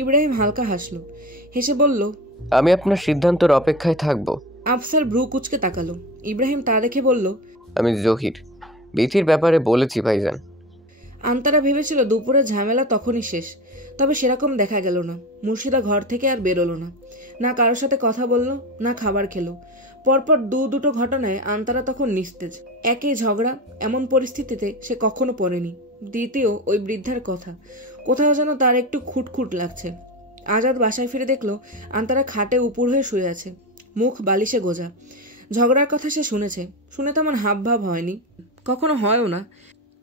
ইব্রাহিম হালকা হাসল, হেসে বলল, আমি আপনার সিদ্ধান্তের অপেক্ষায় থাকব। আফসার ভ্রু কুচকে তাকালো। ইব্রাহিম তা দেখে বলল, আমি জহির বিথির ব্যাপারে বলেছি ভাইজান। আন্তারা ভেবেছিল দুপুরে ঝামেলা তখনই শেষ, তবে সেরকম দেখা গেল না। মুর্শিদা ঘর থেকে আর বেরোলো না, না কারোর সাথে কথা বলল, না খাবার খেলো। পরপর দুটো ঘটনায় আন্তারা তখন নিস্তেজ। একই ঝগড়া, এমন পরিস্থিতিতে সে কখনো পড়েনি। দ্বিতীয় ওই বৃদ্ধার কথা, কোথাও যেন তার একটু খুঁটখুট লাগছে। আজাদ বাসায় ফিরে দেখলো আন্তারা খাটে উপুর হয়ে শুয়ে আছে, মুখ বালিশে গোজা। ঝগড়ার কথা সে শুনেছে, শুনে তেমন হাবভাব হয়নি, কখনো হয়ও না।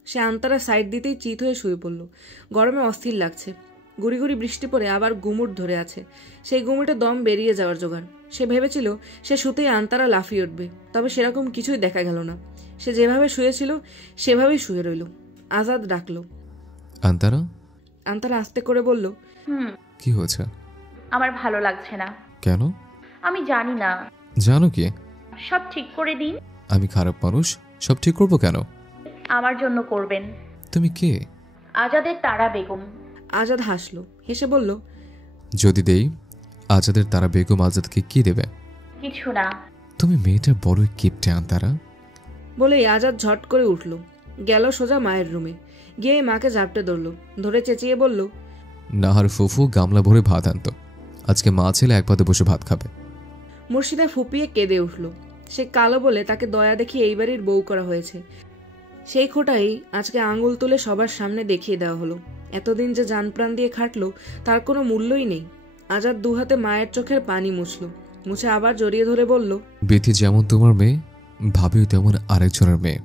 সে আন্তারা সাইড দিতেই চিত হয়ে শুয়ে পড়ল। গরমে অস্থির লাগছে, গুড়ি গুড়ি বৃষ্টি পড়ে আবার গুমুট ধরে আছে। সেই গুমুটে দম বেরিয়ে যাওয়ার জোগাড়। সে ভেবেছিল সে শুতেই আন্তারা লাফিয়ে উঠবে, তবে সেরকম কিছুই দেখা গেল না। সে যেভাবে শুয়েছিল সেভাবেই শুয়ে রইল। আজাদ ডাকলো, আন্তারা। আন্তারা আস্তে করে বলল, কি হয়েছে? আমার ভালো লাগছে না। কেন? আমি জানি না। জানো কি? সব ঠিক করে দিন। আমি খারাপ মানুষ, সব ঠিক করবো কেন? আমার জন্য করবেন। তুমি কে? আজাদের তারা বেগম। আজাদ হাসলো, হেসে বলল, যদি দেই, আজাদের তারা বেগম আজাদকে কি দেবে? কিছু না। তুমি মেয়েটা বড়ই কিপটে আন্তারা। বলেই আজাদ ঝট করে উঠল, গেল সোজা মায়ের রুমে। গিয়ে মাকে জাপটে ধরল, ধরে চেঁচিয়ে বলল, নাহার ফুফু গামলা ভরে ভাত আনতো, আজকে মা ছেলে এক পাতে বসে ভাত খাবে। মুর্শিদা ফুপিয়ে কেঁদে উঠল। সে কালো বলে তাকে দয়া দেখিয়ে এই বাড়ির বউ করা হয়েছে, সেই খোটাই আজকে আঙুল তুলে সবার সামনে দেখিয়ে দেওয়া হলো। এতদিন যে জান প্রাণ দিয়ে খাটলো তার কোনো মূল্যই নেই। আজাদ দুহাতে মায়ের চোখের পানি মুছল, মুছে আবার জড়িয়ে ধরে বলল, বিথি যেমন তোমার মেয়ে, ভাবিও তেমন আরেকজনের মেয়ে।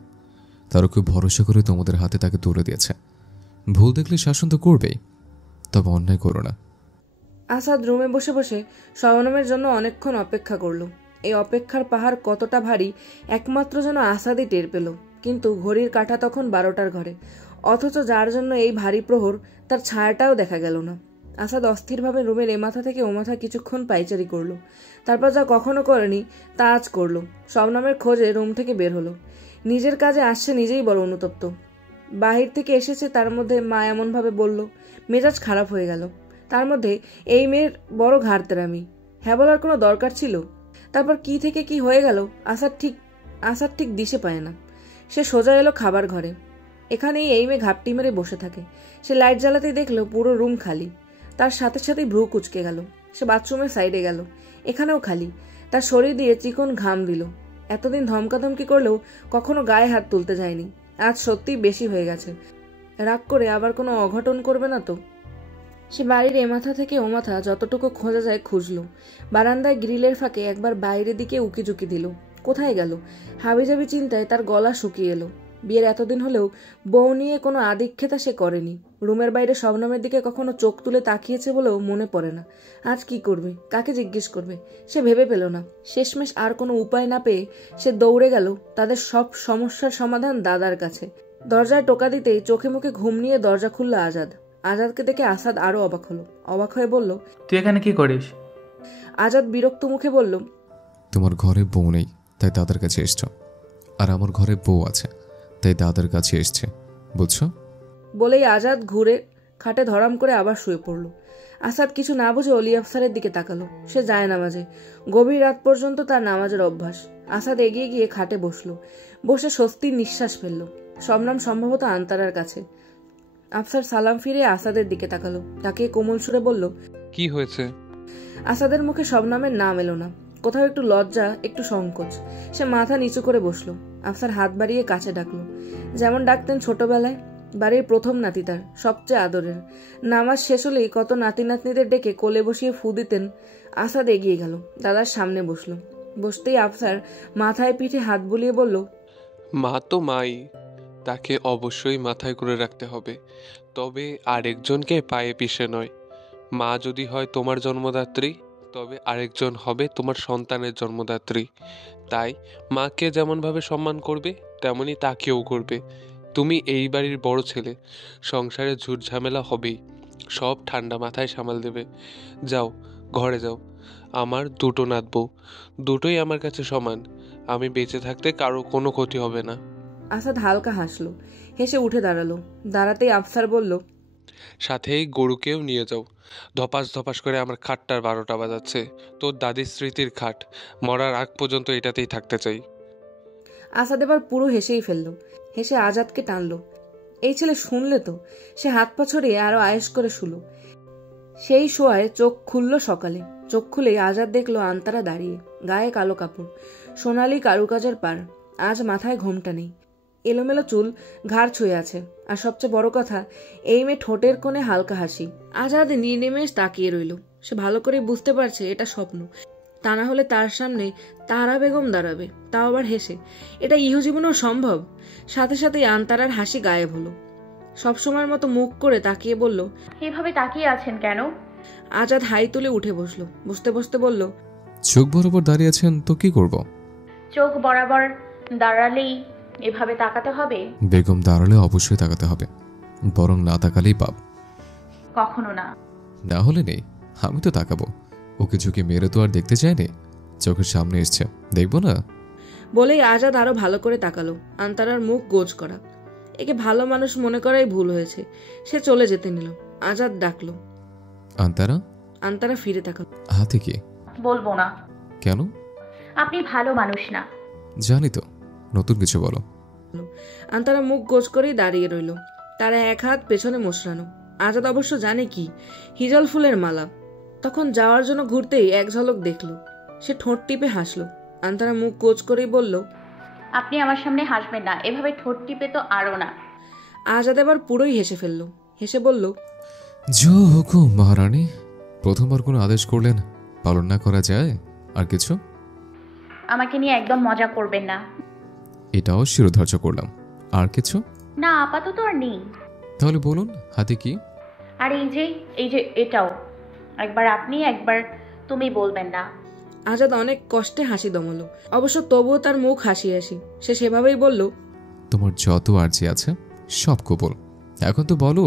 তারও খুব ভরসা করে তোমাদের হাতে তাকে তুলে দিয়েছে। ভুল দেখলে শাসন তো করবেই, তবে অন্যায় করো না। আসাদ রুমে বসে বসে শবনমের জন্য অনেকক্ষণ অপেক্ষা করল। এই অপেক্ষার পাহাড় কতটা ভারী একমাত্র যেন আসাদই টের পেল। কিন্তু ঘড়ির কাঁটা তখন 12টার ঘরে, অথচ যার জন্য এই ভারী প্রহর তার ছায়াটাও দেখা গেল না। আসাদ অস্থিরভাবে রুমের এ মাথা থেকে ও মাথা কিছুক্ষণ পাইচারি করলো, তারপর যা কখনো করেনি তা আজ করলো। শবনমের খোঁজে রুম থেকে বের হলো। নিজের কাজে আসছে নিজেই বড় অনুতপ্ত। বাহির থেকে এসেছে, তার মধ্যে মা এমনভাবে বলল, মেজাজ খারাপ হয়ে গেল। তার মধ্যে এই মেয়ের বড় ঘাড়তেরামি, হ্যাঁ বলার কোনো দরকার ছিল? তারপর কি থেকে কি হয়ে গেল আসার ঠিক দিশে পায় না। সে সোজা এলো খাবার ঘরে। এখানেই এই মেয়ে ঘাপটি মেরে বসে থাকে। সে লাইট জ্বালাতেই দেখলো পুরো রুম খালি। তার সাথে সাথেই ভ্রু কুচকে গেল। সে বাথরুমের সাইডে গেল, এখানেও খালি। তার শরীর দিয়ে চিকন ঘাম দিল। এতদিন ধমকাধমকি করলেও কখনো গায়ে হাত তুলতে যায়নি, আজ সত্যিই বেশি হয়ে গেছে। রাগ করে আবার কোনো অঘটন করবে না তো? সে বাড়ির এ মাথা থেকে ও মাথা যতটুকু খোঁজা যায় খুঁজল। বারান্দায় গ্রিলের ফাঁকে একবার বাইরের দিকে উকিঝুঁকি দিল, কোথায় গেল? হাবিজাবি চিন্তায় তার গলা শুকিয়ে এলো। বিয়ের এতদিন হলেও বউ নিয়ে কোনো আদিক্ষেতা সে করেনি। রুমের বাইরে শবনমের দিকে কখনো চোখ তুলে তাকিয়েছে বলেও মনে পড়ে না। আজ কি করবে, কাকে জিজ্ঞেস করবে, সে ভেবে পেল না। শেষমেশ আর কোনো উপায় না পেয়ে সে দৌড়ে গেল তাদের সব সমস্যার সমাধান দাদার কাছে। দরজায় টোকা দিতেই চোখে মুখে ঘুম নিয়ে দরজা খুলল আজাদ। আজাদকে দেখে আসাদ আরো অবাক হলো। অবাক হয়ে বলল, তুই এখানে কি করিস? আজাদ বিরক্ত মুখে বলল, তোমার ঘরে বউ নেই তাই দাদার কাছে এসছ, আর আমার ঘরে বউ আছে তাই দাদার কাছে এসছে, বুঝছো? বলেই আজাদ ঘুরে খাটে ধরাম করে আবার শুয়ে পড়ল। আসাদ কিছু না বুঝে অলি আফসারের দিকে তাকালো। সে যায় নামাজে, গভীর রাত পর্যন্ত তার নামাজের অভ্যাস। আসাদ এগিয়ে গিয়ে খাটে বসলো, বসে স্বস্তির নিঃশ্বাস ফেলল। শবনম সম্ভবত আন্তারার কাছে। আফসার সালাম ফিরে আসাদের দিকে তাকালো, তাকিয়ে কোমল সুরে বলল, কি হয়েছে? আসাদের মুখে শবনমের নাম এলো না, কোথাও একটু লজ্জা, একটু সংকোচ। সে মাথা নিচু করে বসলো। আফসার হাত বাড়িয়ে কাছে ডাকলো, যেমন ডাকতেন ছোটবেলায়। বাড়ির প্রথম নাতি, তার সবচেয়ে আদরের। নামাজ শেষ হলেই কত নাতি নাতনিদের ডেকে কোলে বসিয়ে ফু দিতেন। আসাদ এগিয়ে গেল, দাদার সামনে বসলো। বসতেই আফসার মাথায় পিঠে হাত বুলিয়ে বলল, মা তো মাই, তাকে অবশ্যই মাথায় করে রাখতে হবে, তবে আরেকজনকে পায়ে পিষে নয়। মা যদি হয় তোমার জন্মদাত্রী, তবে আরেকজন হবে তোমার সন্তানের জন্মদাত্রী। তাই মাকে যেমনভাবে সম্মান করবে তেমনি তাকেও করবে। তুমি এই বাড়ির বড় ছেলে, সংসারে ঝুট ঝামেলা হবেই, সব ঠান্ডা মাথায় সামাল দেবে। যাও, ঘরে যাও। আমার দুটো নাত বউ, দুটোই আমার কাছে সমান। আমি বেঁচে থাকতে কারো কোনো ক্ষতি হবে না। আসাদ হালকা হাসলো, হেসে উঠে দাঁড়ালো। দাঁড়াতেই আফসার বলল, সাথেই গরুকেও নিয়ে যাও। ধপাস ধপাস করে আমার খাটটার 12টা বাজাচ্ছে। তোর দাদির স্মৃতির খাট, মরার আগ পর্যন্ত এটাতেই থাকতে চাই। আসাদ এবার পুরো হেসেই ফেলল। হেসে আজাদকে টানল। এই ছেলে শুনলে তো, সে হাত পা ছড়িয়ে আরো আয়েশ করে শুলো। সেই শোয়ায় চোখ খুলল সকালে। চোখ খুলেই আজাদ দেখলো আন্তারা দাঁড়িয়ে, গায়ে কালো কাপড়, সোনালি কারুকাজের পার। আজ মাথায় ঘোমটা নেই, এলোমেলো চুল ঘাড় ছুঁয়ে আছে। আর সবচেয়ে বড় কথা, এই মেয়ে ঠোঁটের কোণে হালকা হাসি। আজাদ নির্নিমেষ তাকিয়ে রইল। সে ভালো করে বুঝতে পারছে এটা স্বপ্ন, তা না হলে তার সামনে তারা বেগম দাঁড়াবে, তাও আবার হেসে। এটা ইহজীবনেও সম্ভব? সাথে সাথেই আন্তারার হাসি গায়েব হলো। সবসময়ের মতো মুখ করে তাকিয়ে বলল, এভাবে তাকিয়ে আছেন কেন? আজাদ হাই তুলে উঠে বসলো। বসতে বসতে বলল, চোখ বরাবর দাঁড়িয়ে আছেন তো কি করব? চোখ বরাবর দাঁড়ালেই এভাবে তাকাতে হবে? বেগম দাঁড়ালে অবশ্যই তাকাতে হবে, বরং না তাকালেই পাপ। কখনো না। না হলে নেই, আমি তো তাকাবো। ওকে ঝুঁকে মেরে তো আর দেখতে চাইনি, চোখের সামনে এসছে, দেখবো না? বলেই আজাদ আরো ভালো করে তাকালো। আন্তারার মুখ গোজ করা। একে ভালো মানুষ মনে করাই ভুল হয়েছে। সে চলে যেতে নিল। আজাদ ডাকলো, আন্তারা। আন্তারা ফিরে তাকালো। হাতে কি? বলবো না। কেন? আপনি ভালো মানুষ না। জানি তো, নতুন কিছু বলো। আন্তারা মুখ গোজ করেই দাঁড়িয়ে রইল। তার এক হাত পেছনে মোশরানো। আজাদ অবশ্য জানে কি, হিজল ফুলের মালা। তখন যাওয়ার জন্য ঘুরতেই এক ঝলক দেখলো। সে ঠোঁট টিপে হাসলো। আন্তারা মুখ গোজ করেই বলল, আপনি আমার সামনে হাসবেন না, এভাবে ঠোঁট টিপে তো আরো না। আজাদ এবার পুরোই হেসে ফেললো। হেসে বলল, জো হুকুম মহারানী। প্রথমবার কোনো আদেশ করলেন পালন না করা যায়? আর কিছু? আমাকে নিয়ে একদম মজা করবেন না। এটাও শিরোধার্য করলাম। আর কিছু? না, আপাতত আর নেই। তাহলে বলুন, হাতে কি? আর এই যে এটাও। একবার আপনি, একবার তুমি বলবেন না। আজাদ অনেক কষ্টে হাসি দমালো। অবশ্য তবুও তার মুখ হাসি হাসি। সে সেভাবেই বলল, তোমার যত আর্জি আছে সব কবুল, এখন তো বলো।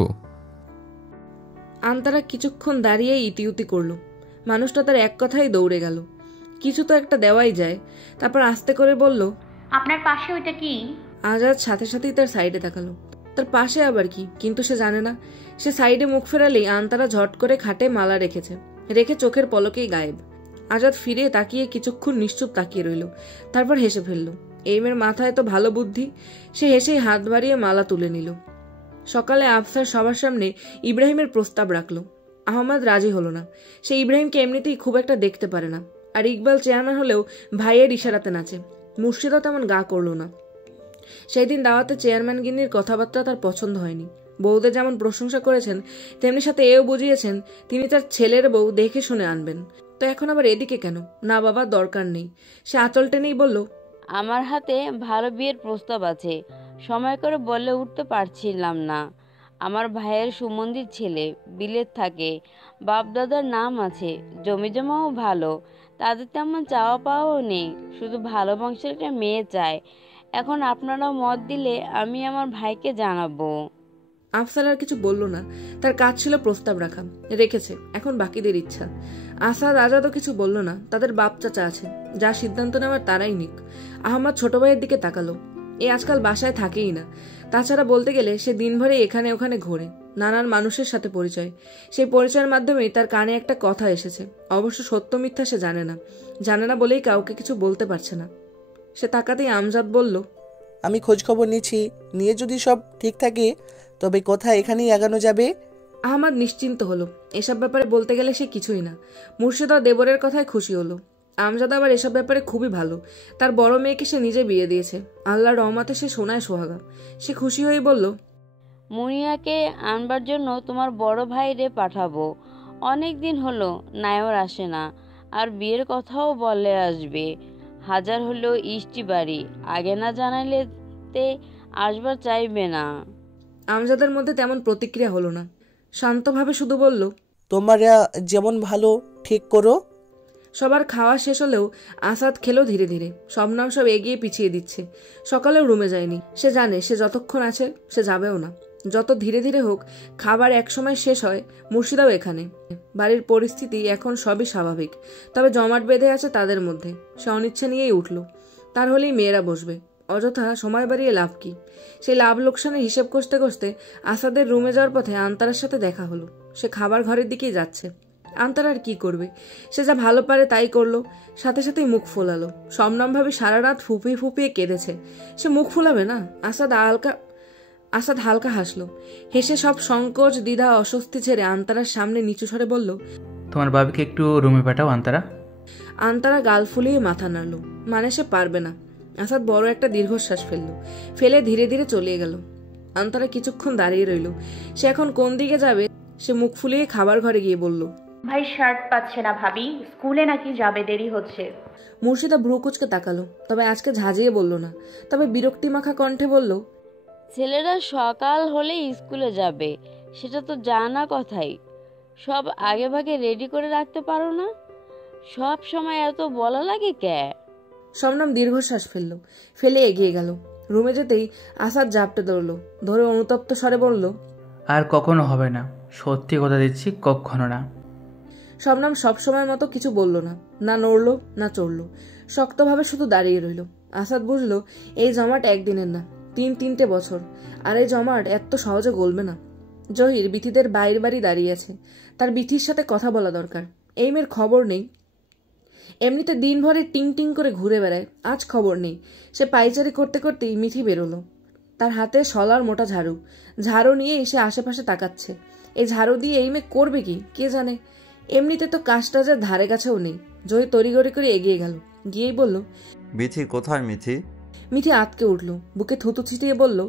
আন্তারা কিছুক্ষণ দাঁড়িয়ে ইতিউতি করলো। মানুষটা তার এক কথাই দৌড়ে গেল। কিছু তো একটা দেওয়াই যায়। তারপর আস্তে করে বলল, আপনার পাশে ওইটা কি? আজাদ সাথে সাথেই তার সাইডে তাকালো। তার পাশে আবার কি? কিন্তু সে জানে না। সে সাইডে মুখ ফেরালেই আন্তারা ঝট করে খাটে মালা রেখে চোখের পলকেই গায়েব। আজাদ ফিরে তাকিয়ে কিছুক্ষণ নিশ্চুপ তাকিয়ে রইল। তারপর হেসে ফেলল। এই মেয়ের মাথায় তো ভালো বুদ্ধি। সে হেসেই হাত বাড়িয়ে মালা তুলে নিল। সকালে আফসার সবার সামনে ইব্রাহিমের প্রস্তাব রাখলো। আহমদ রাজি হলো না। সে ইব্রাহিমকে এমনিতেই খুব একটা দেখতে পারে না। আর ইকবাল চেয়ারম্যান হলেও ভাইয়ের ইশারাতে নাচে। মুর্শিদও তেমন গা করলো না। সেই দিন দাওয়াতে চেয়ারম্যান গিন্নির কথাবার্তা তার পছন্দ হয়নি। বউদের যেমন প্রশংসা করেছেন, তেমনি সাথে এও বুঝিয়েছেন তিনি তার ছেলের বউ দেখে শুনে আনবেন। তো এখন আবার এদিকে কেন? না বাবা, দরকার নেই। সে আঁচল টেনেই বলল, আমার হাতে ভালো বিয়ের প্রস্তাব আছে, সময় করে বলে উঠতে পারছিলাম না। আমার ভাইয়ের সুমন্দির ছেলে, বিলেত থাকে, বাপ দাদার নাম আছে, জমি জমাও ভালো, তাদের তেমন চাওয়া পাওয়াও নেই, শুধু ভালো বংশের একটা মেয়ে চায়। এখন আপনারা মত দিলে আমি আমার ভাইকে জানাবো। আফসার আর কিছু বলল না। তার কাজ ছিল প্রস্তাব রাখা। রেখেছে, এখন বাকিদের ইচ্ছা। আসাদ আজাদও কিছু বলল না। তাদের বাপ চাচা আছে, যা সিদ্ধান্ত নেওয়ার তারাই নিক। আহমদ ছোট ভাইয়ের দিকে তাকালো। এ আজকাল বাসায় থাকেই না। তাছাড়া বলতে গেলে সে দিনভরে এখানে ওখানে ঘোরে, নানান মানুষের সাথে পরিচয়। সেই পরিচয়ের মাধ্যমেই তার কানে একটা কথা এসেছে। অবশ্য সত্য মিথ্যা সে জানে না বলেই কাউকে কিছু বলতে পারছে না। সে তাকাতেই আমজাদ বলল, আমি খোঁজখবর নিচ্ছি, নিয়ে যদি সব ঠিক থাকে তবে কোথায় এখানেই আগানো যাবে। আহমদ নিশ্চিন্ত হলো। এসব ব্যাপারে বলতে গেলে সে কিছুই না। মুর্শিদা দেবরের কথায় খুশি হলো। আমজাদ আবার এসব ব্যাপারে খুবই ভালো। তার বড় মেয়েকে সে নিজে বিয়ে দিয়েছে। আল্লাহর রহমতে সে সোনায় সোহাগা। সে খুশি হয়ে বলল, মুনিয়াকে আনবার জন্য তোমার বড় ভাইরে পাঠাবো। অনেক দিন হলো নায়র আসে না, আর বিয়ের কথাও বলে আসবে। হাজার হলেও ইষ্টি বাড়ি, আগে না জানাইলে তে আসবার চাইবে না। আমজাদের মধ্যে তেমন প্রতিক্রিয়া হলো না। শান্তভাবে শুধু বলল, তোমরা যেমন ভালো ঠিক করো। সবার খাওয়া শেষ হলেও আসাদ খেলো ধীরে ধীরে। সব নাম সব এগিয়ে পিছিয়ে দিচ্ছে। সকালেও রুমে যায়নি। সে জানে সে যতক্ষণ আছে সে যাবেও না। যত ধীরে ধীরে হোক, খাবার একসময় শেষ হয়। মুর্শিদাও এখানে। বাড়ির পরিস্থিতি এখন সবই স্বাভাবিক, তবে জমাট বেঁধে আছে তাদের মধ্যে। সে অনিচ্ছা নিয়েই উঠল। তার হলেই মেয়েরা বসবে। অযথা সময় বাড়িয়ে লাভ কি? সেই লাভ লোকসানের হিসেব কষতে কষতে আসাদের রুমে যাওয়ার পথে আন্তারার সাথে দেখা হলো। সে খাবার ঘরের দিকেই যাচ্ছে। আন্তারা আর কি করবে? সে যা ভালো পারে তাই করলো। সাথে সাথেই মুখ ফোলালো। সমনমভাবে সারা রাত ফুপিয়ে ফুপিয়ে কেঁদেছে। সে মুখ ফোলাবে না? আসাদ হালকা হাসলো। হেসে সব সংকোচ, দ্বিধা, অস্বস্তি ছেড়ে আন্তারার সামনে নিচু স্বরে বলল, তোমার বাবাকে একটু রুমে পাঠাও আন্তারা। আন্তারা গাল ফুলিয়ে মাথা নাড়ল। মানে সে পারবে না। আসাদ বড় একটা দীর্ঘশ্বাস ফেলে ধীরে ধীরে চলে গেল। আন্তারা কিছুক্ষণ দাঁড়িয়ে রইল। সে এখন কোন দিকে যাবে? সে মুখ ফুলিয়ে খাবার ঘরে গিয়ে বলল, ভাই শার্ট পাচ্ছে না ভাবি, স্কুলে নাকি যাবে, দেরি হচ্ছে। মুর্শিদা ভ্রু কুচকে তাকালো, তবে আজকে ঝাঁঝিয়ে বলল না, তবে বিরক্তিমাখা কণ্ঠে বলল, ছেলেরা সকাল হলে স্কুলে যাবে, সেটা তো জানা কথাই। সব আগে ভাগে রেডি করে রাখতে পারো না? সব সময় এত বলা লাগে কে? শবনম দীর্ঘশ্বাস ফেলে এগিয়ে গেল। রুমে যেতেই আসাদ জাপটে ধরে অনুতপ্ত স্বরে বলল, আর কখনো হবে না, সত্যি কথা দিচ্ছি, কখনো না। শবনম সবসময়ের মতো কিছু বলল না, না নড়ল না চড়ল, শক্তভাবে শুধু দাঁড়িয়ে রইল। আসাদ বুঝলো এই জমাট একদিনের না, 3-3টে বছর। আর এই জমাট এত সহজে গলবে না। জহির বিথিদের বাইর বাড়ি দাঁড়িয়ে আছে। তার বিথির সাথে কথা বলা দরকার। এই মেয়ের খবর নেই। এমনিতে দিনভরে টিং টিং করে ঘুরে বেড়ায়, আজ খবর নেই। সে পাইচারি করতে করতেই মিথি বেরোলো। তার হাতে শলার মোটা ঝাড়ু নিয়ে এসে আশেপাশে তাকাচ্ছে। এই ঝাড়ু দিয়ে এই মেয়ে করবে কি কে জানে। এমনিতে তো কাজটাজের ধারে কাছেও নেই। জহি তড়িগড়ি করে এগিয়ে গেল, গিয়েই বলল, মিথি কোথায়? মিথি আতকে উঠল, বুকে থুতু ছিটিয়ে বলল,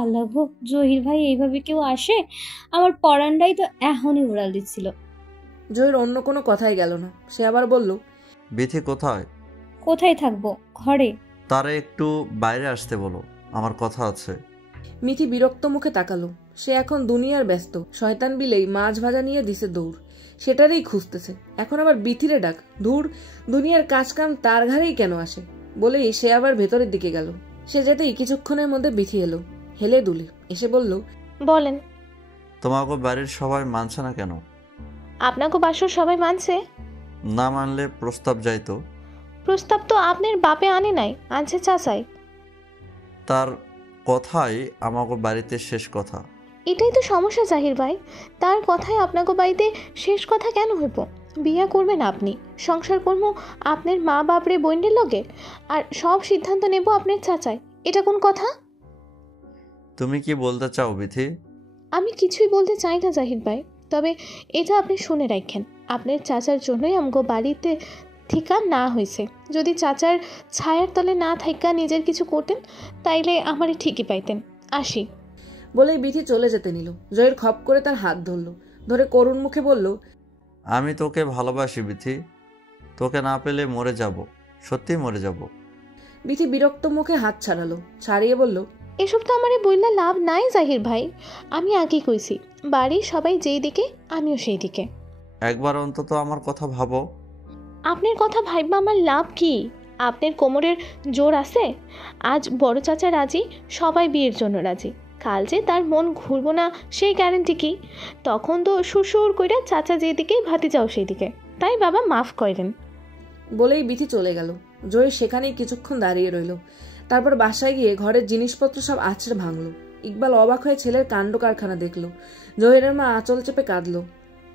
আল্লাহ গো, জহির ভাই এইভাবে কেউ আসে? আমার পরান্ডাই তো এখনই উড়াল দিচ্ছিল। জহির অন্য কোনো কথাই গেল না। সে আবার বলল, মিথি কোথায়? কোথায় থাকবো, ঘরে। তারে একটু বাইরে আসতে বলো, আমার কথা আছে। মিথি বিরক্ত মুখে তাকালো। সে এখন দুনিয়ার ব্যস্ত। শয়তান বিলেই মাছ ভাজা নিয়ে দিছে দৌড়, সেটারই খুঁজতেছে। এখন আবার বিথিরে ডাক, ধুর, দুনিয়ার কাজ কাম তার ঘাড়েই কেন আসে? বলেই সে আবার ভেতরের দিকে গেল। সে যেতেই কিছুক্ষণের মধ্যে বিথি এলো, হেলে দুলে এসে বলল, বলেন। তোমাকে বাড়ির সবাই মানছে না কেন? আপনাকে বাসর সবাই মানছে? না মানলে প্রস্তাব যাইতো। প্রস্তাব তো আপনার বাপে আনে নাই, আনছে চাচাই। তার কথাই আমাকে বাড়িতে শেষ কথা। এটাই তো সমস্যা জাহির ভাই, তার কথাই আপনাকে বাড়িতে শেষ কথা কেন হইব? বিয়া করবেন আপনি, সংসার করব আপনার মা বাপরে বইনের লগে, আর সব সিদ্ধান্ত নেব আপনার চাচাই। এটা কোন কথা? তুমি কি বলতে চাও বিথি? আমি কিছুই বলতে চাই না জাহির ভাই, তবে এটা আপনি শুনে রাখেন, আপনার চাচার জন্যই আমগো বাড়িতে ঠিকা না হয়েছে। যদি চাচার ছায়ার তলে না থাইকা নিজের কিছু করতেন, তাইলে আমারই ঠিকই পাইতেন। আসি। বলেই বিথি চলে যেতে নিল। জয়ের খপ করে তার হাত ধরে করুণ মুখে বলল, আমি তোকে ভালোবাসি বিথি, তোকে না পেলে মরে যাব, সত্যি মরে যাব। বিথি বিরক্ত মুখে হাত ছাড়িয়ে বলল, এসব তো আমারে বইলা লাভ নাই জাহির ভাই, আমি আগেই কইছি, বাড়ির সবাই যেই দিকে আমিও সেই দিকে। একবার অন্তত আমার কথা ভাবো। আপনার কথা ভাইবা আমার লাভ কি? আপনার কোমরের জোর আছে? আজ বড় চাচা রাজি, সবাই বিয়ের জন্য রাজি। কাল যে তার মন ঘুরবো না সেই গ্যারান্টি কি? তখন তো সুর কইরা চাচা যেদিকে ভাতি যাও সেই দিকে। তাই বাবা মাফ করেন। বলেই বিথি চলে গেল। জয় সেখানেই কিছুক্ষণ দাঁড়িয়ে রইল। তারপর বাসায় গিয়ে ঘরের জিনিসপত্র সব আছড়ে ভাঙলো। ইকবাল অবাক হয়ে ছেলের কাণ্ড কারখানা দেখলো। জহিরের মা আঁচল চেপে কাঁদলো।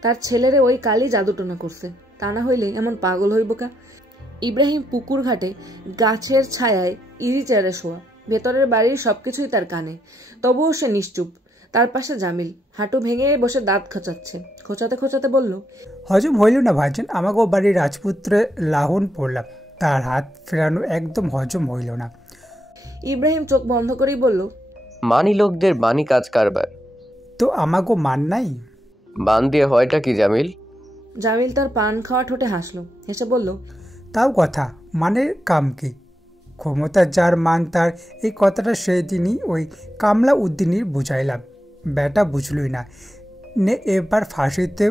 তার ছেলেরে ওই কালই জাদুটোনা করছে, তা না হইলে এমন পাগল হইব কা? ইব্রাহিম পুকুর ঘাটে গাছের ছায়ায় ইজি চেয়ারে শোয়া। ভেতরের বাড়ির সবকিছুই তার কানে, তবুও সে নিশ্চুপ। তার পাশে জামিল হাঁটু ভেঙে বসে দাঁত খোঁচাতে বলল, হজম হইল না ভাইজান, আমাকে বাড়ির রাজপুত্রে লাহন পড়লাম, তার হাত ফেরানো একদম হজম হইল না। ইব্রাহিম চোখ বন্ধ করেই বলল, মানি লোকদের বানি কাজ কারবার তো আমাকে মান নাই? মান দিয়ে হয়টা কি জামিল? জামিল তার পান খাওয়া ঠোঁটে হাসলো, হেসে বলল, তাও কথা, মানের কাম কি? ক্ষমতা যার মান তার, এই কথাটা সেই দিনই ওই কামলা উদ্দিনীর বুঝাইলাম, বেটা বুঝলই না। নে এবার ফাঁসিতে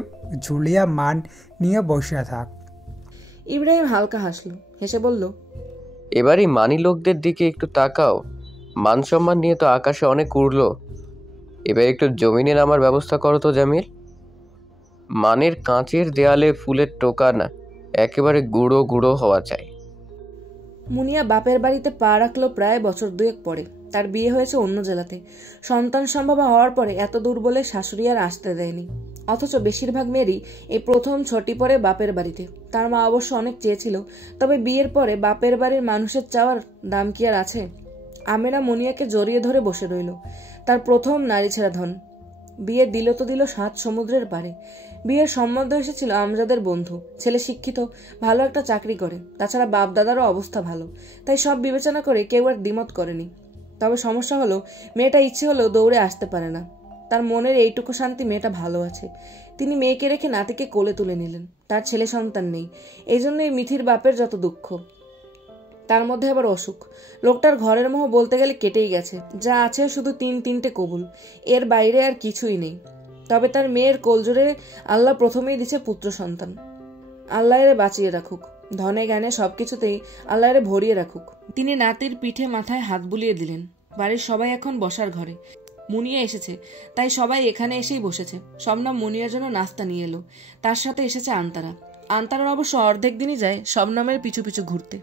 ঝুলিয়া মান নিয়ে বসিয়া থাক। ইব্রাহিম হালকা হাসলো, হেসে বলল, এবারই মানি লোকদের দিকে একটু তাকাও। মান সম্মান নিয়ে তো আকাশে অনেক উড়লো, এবার একটু জমিনে নামার ব্যবস্থা করো তো জামিল। মানের কাঁচের দেয়ালে ফুলের টোকা না, একেবারে গুঁড়ো হওয়া চাই। মুনিয়া বাপের বাড়িতে পা রাখলো প্রায় বছর 2 পরে। তার বিয়ে হয়েছে অন্য জেলাতে। সন্তান সম্ভব হওয়ার পরে এত দূর বলে শাশুড়ি আর আসতে দেয়নি। অথচ বেশিরভাগ মেয়েরই এই প্রথম ছটি পরে বাপের বাড়িতে। তার মা অবশ্য অনেক চেয়েছিল, তবে বিয়ের পরে বাপের বাড়ির মানুষের চাওয়ার দাম কি আর আছে? আমেনা মুনিয়াকে জড়িয়ে ধরে বসে রইল। তার প্রথম নারী ছেড়া ধন। বিয়ে দিল তো দিল 7 সমুদ্রের পারে। বিয়ের সম্বন্ধ এসেছিল আমজাদের বন্ধু। ছেলে শিক্ষিত, ভালো একটা চাকরি করে, তাছাড়া বাপ দাদারও অবস্থা ভালো। তাই সব বিবেচনা করে কেউ আর দ্বিমত করেনি। তবে সমস্যা হলো, মেয়েটা ইচ্ছে হলেও দৌড়ে আসতে পারে না। তার মনের এইটুকু শান্তি, মেয়েটা ভালো আছে। তিনি মেয়েকে রেখে নাতিকে কোলে তুলে নিলেন। তার ছেলে সন্তান নেই, এই জন্যই মিথির বাপের যত দুঃখ। তার মধ্যে আবার অসুখ। লোকটার ঘরের মোহ বলতে গেলে কেটেই গেছে। যা আছে শুধু 3-3টে কবুল, এর বাইরে আর কিছুই নেই। তবে তার মেয়ের কোলজোরে আল্লাহ প্রথমেই দিচ্ছে পুত্র সন্তান। আল্লাহ এরে বাঁচিয়ে রাখুক, ধনে জ্ঞানে সবকিছুতেই আল্লাহ এরে ভরিয়ে রাখুক। তিনি নাতির পিঠে মাথায় হাত বুলিয়ে দিলেন। বাড়ির সবাই এখন বসার ঘরে। মুনিয়া এসেছে, তাই সবাই এখানে এসেই বসেছে। শবনম মুনিয়ার জন্য নাস্তা নিয়ে এলো। তার সাথে এসেছে আন্তারা। আন্তারার অবশ্য অর্ধেক দিনই যায় শবনমের পিছু পিছু ঘুরতে।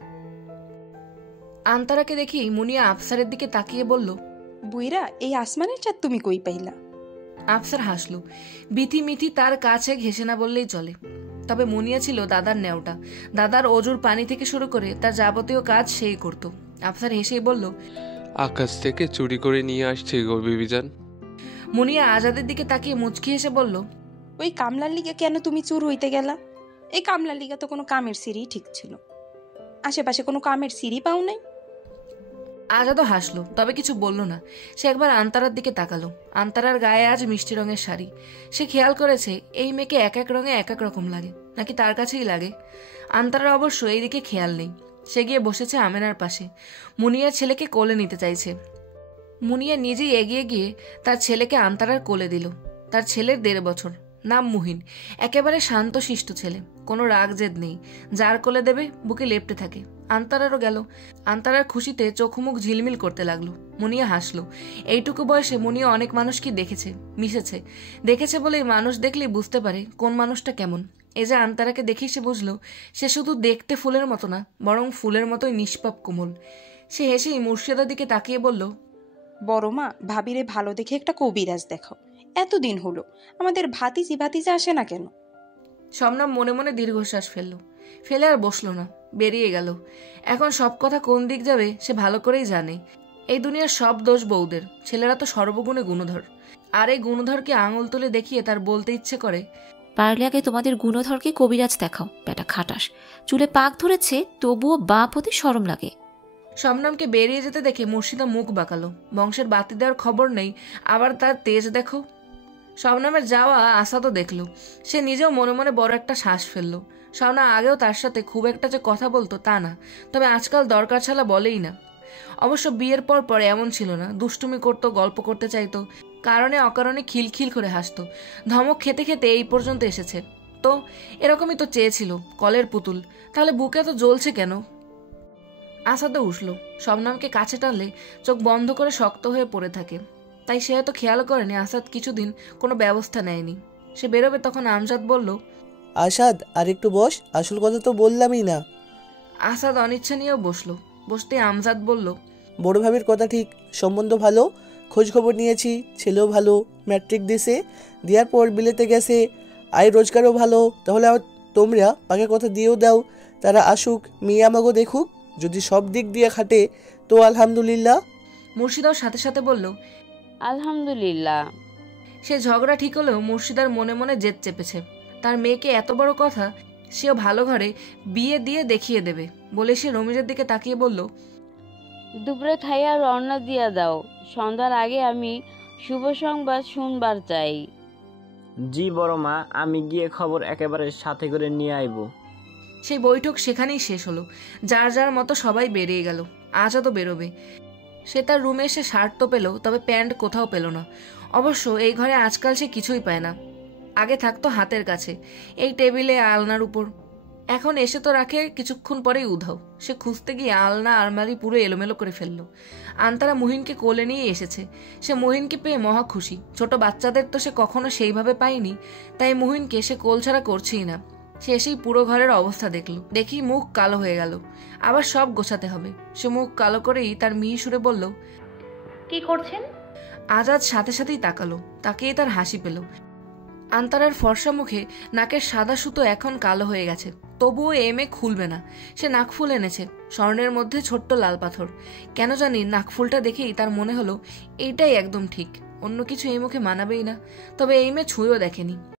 আন্তারাকে দেখি মুনিয়া আফসারের দিকে তাকিয়ে বলল, বুইরা, এই আসমানের চাঁদ তুমি কই পাইলা? আফসার হাসল। বিথি মিথি তার কাছে ঘেসে না বললেই চলে। তবে মুনিয়া ছিল দাদার নেওটা। দাদার অজুর পানি থেকে শুরু করে তার যাবতীয় কাজ সেই করত। আফসার হেসেই বলল, আকাশ থেকে চুরি করে নিয়ে আসছে গো বিবিজান। মুনিয়া আজাদের দিকে তাকিয়ে মুচকি হেসে বলল, ওই কামলার লিগে কেন তুমি চুর হইতে গেলা? এই কামলার লিগে তো কোনো কামের সিঁড়ি ঠিক ছিল। আশেপাশে কোনো কামের সিঁড়ি পাও নাই? আজাদও হাসলো, তবে কিছু বলল না। সে একবার আন্তারার দিকে তাকালো। আন্তারার গায়ে আজ মিষ্টি রঙের শাড়ি। সে খেয়াল করেছে এই মেয়েকে এক এক রঙে এক এক রকম লাগে, নাকি তার কাছেই লাগে। আন্তারার অবশ্য এই দিকে খেয়াল নেই। সে গিয়ে বসেছে আমেনার পাশে। মুনিয়ার ছেলেকে কোলে নিতে চাইছে। মুনিয়া নিজেই এগিয়ে গিয়ে তার ছেলেকে আন্তারার কোলে দিল। তার ছেলের 1.5 বছর, নাম মুহিন। একেবারে শান্ত শিষ্ট ছেলে, কোনো রাগ জেদ নেই। যার কোলে দেবে বুকে লেপটে থাকে। আন্তারারও গেল। আন্তারার খুশিতে চোখ মুখ ঝিলমিল করতে লাগলো। মুনিয়া হাসলো। এইটুকু বয়সে মুনিয়া অনেক মানুষকে দেখেছে, মিশেছে। দেখেছে বলেই মানুষ দেখলেই বুঝতে পারে কোন মানুষটা কেমন। এই যে আন্তারাকে দেখেই সে বুঝলো সে শুধু দেখতে ফুলের মতো না, বরং ফুলের মতোই নিষ্পাপ কোমল। সে হেসেই মুর্শিদার দিকে তাকিয়ে বলল, বড় মা, ভাবিরে ভালো দেখে একটা কবিরাজ দেখাও। এতদিন হলো আমাদের ভাতিজা আসে না কেন? শবনম মনে মনে দীর্ঘশ্বাস ফেলে আর বসলো না, বেরিয়ে গেল। এখন সব কথা কোন দিক যাবে সে ভালো করেই জানে। এই দুনিয়ার সব দোষ বউদের, ছেলেরা তো সর্বগুণে গুণধর। আর এই গুণধরকে আঙুল তুলে দেখিয়ে তার বলতে ইচ্ছে করে, পারলে আগে তোমাদের গুণধরকে কবিরাজ দেখাও। বেটা খাটাস, চুলে পাক ধরেছে তবুও বাপ হতে শরম লাগে। শবনমকে বেরিয়ে যেতে দেখে মুর্শিদা মুখ বাঁকালো। বংশের বাতি দেওয়ার খবর নেই, আবার তার তেজ দেখো। শবনমের যাওয়া আসাদও দেখলো। সে নিজেও মনে মনে বড় একটা শ্বাস ফেললো। শাওনা আগেও তার সাথে খুব একটা যে কথা বলতো তা না, তবে আজকাল দরকার ছাড়া বলেই না। অবশ্য বিয়ের পর এমন ছিল না। দুষ্টুমি করতো, গল্প করতে চাইতো, কারণে অকারণে খিলখিল করে হাসতো। ধমক খেতে খেতে এই পর্যন্ত এসেছে। তো এরকমই তো চেয়েছিল, কলের পুতুল। তাহলে বুকে তো জ্বলছে কেন? আসাদও উঠল। শবনমকে কাছে টানলে চোখ বন্ধ করে শক্ত হয়ে পড়ে থাকে। তাই সে হয়তো খেয়াল করেনি আসাদ কিছুদিন কোনো ব্যবস্থা নেয়নি। সে বেরোবে তখন আমজাদ বলল, আসাদ আর একটু বস, আসল কথা তো বললামই না। আসাদ অনিচ্ছা নিয়েও বসলো। বসতে আমজাদ বলল, বড় ভাবির কথা ঠিক, সম্বন্ধ ভালো, খোঁজ খবর নিয়েছি, ছেলেও ভালো, ম্যাট্রিক দিয়েছে, দেওয়ার পর বিলেতে গেছে, আয় রোজগারও ভালো। তাহলে তোমরা পাকে কথা দিয়েও দাও, তারা আসুক, মেয়ে আমাকেও দেখুক। যদি সব দিক দিয়ে খাটে তো আলহামদুলিল্লাহ। মুর্শিদাও সাথে সাথে বলল, আলহামদুলিল্লাহ। সে ঝগড়া ঠিক হলেও মুর্শিদার মনে মনে জেদ চেপেছে। তার মেয়েকে এত বড় কথা, সেও ভালো ঘরে বিয়ে দিয়ে দেখিয়ে দেবে বলে সে রমিজের দিকে তাকিয়ে বলল, দুপুরে খাইয়া রওনা দিয়া দাও। সন্ধ্যার আগে আমি শুভ সংবাদ শুনবার চাই। জি বড় মা, আমি গিয়ে খবর একেবারে সাথে করে নিয়ে আইব। সেই বৈঠক সেখানেই শেষ হলো। যার যার মতো সবাই বেরিয়ে গেল। আজাদও বেরোবে। সে তার রুমে এসে শার্ট তো পেল, তবে প্যান্ট কোথাও পেল না। অবশ্য এই ঘরে আজকাল সে কিছুই পায় না। আগে থাকতো হাতের কাছে, এই টেবিলে, আলনার উপর। এখন এসে তো রাখে, কিছুক্ষণ পরেই উধাও। সে খুঁজতে গিয়ে আলনা আলমারি পুরো এলোমেলো করে ফেললো। আন্তারা মুহিনকে কোলে নিয়ে এসেছে। সে মুহিনকে পেয়ে মহা খুশি। ছোট বাচ্চাদের তো সে কখনো সেইভাবে পায়নি, তাই মুহিনকে সে কোল ছাড়া করছেই না। সে এসেই পুরো ঘরের অবস্থা দেখলো, দেখি মুখ কালো হয়ে গেল। আবার সব গোছাতে হবে। সে মুখ কালো করেই তার মিহি সুরে বলল, কি করছেন? আজাদ সাথে সাথেই তাকালো, তাকিয়ে তার হাসি পেল। আন্তারার ফর্সা মুখে নাকের সাদা সুতো এখন কালো হয়ে গেছে, তবুও এই মেয়ে খুলবে না। সে নাকফুল এনেছে, স্বর্ণের মধ্যে ছোট্ট লাল পাথর। কেন জানি নাকফুলটা দেখেই তার মনে হলো এইটাই একদম ঠিক, অন্য কিছু এই মুখে মানাবেই না। তবে এই মেয়ে ছুঁয়েও দেখেনি।